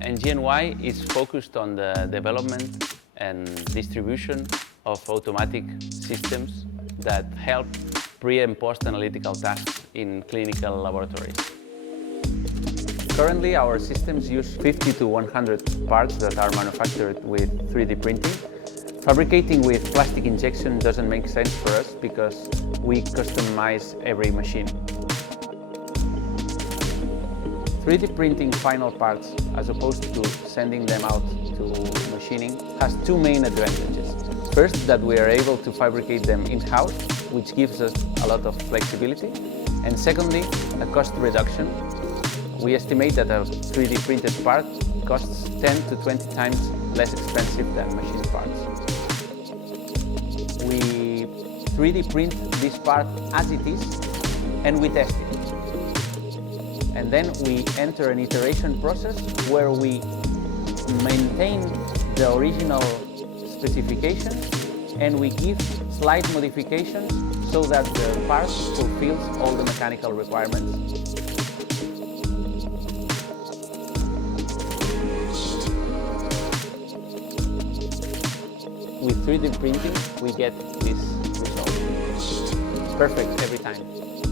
NGNY is focused on the development and distribution of automatic systems that help pre- and post-analytical tasks in clinical laboratories. Currently, our systems use 50 to 100 parts that are manufactured with 3D printing. Fabricating with plastic injection doesn't make sense for us because we customize every machine. 3D printing final parts, as opposed to sending them out to machining, has two main advantages. First, that we are able to fabricate them in-house, which gives us a lot of flexibility. And secondly, a cost reduction. We estimate that a 3D printed part costs 10 to 20 times less expensive than machine parts. We 3D print this part as it is, and we test it. And then we enter an iteration process where we maintain the original specifications and we give slight modifications so that the part fulfills all the mechanical requirements. With 3D printing, we get this result. It's perfect every time.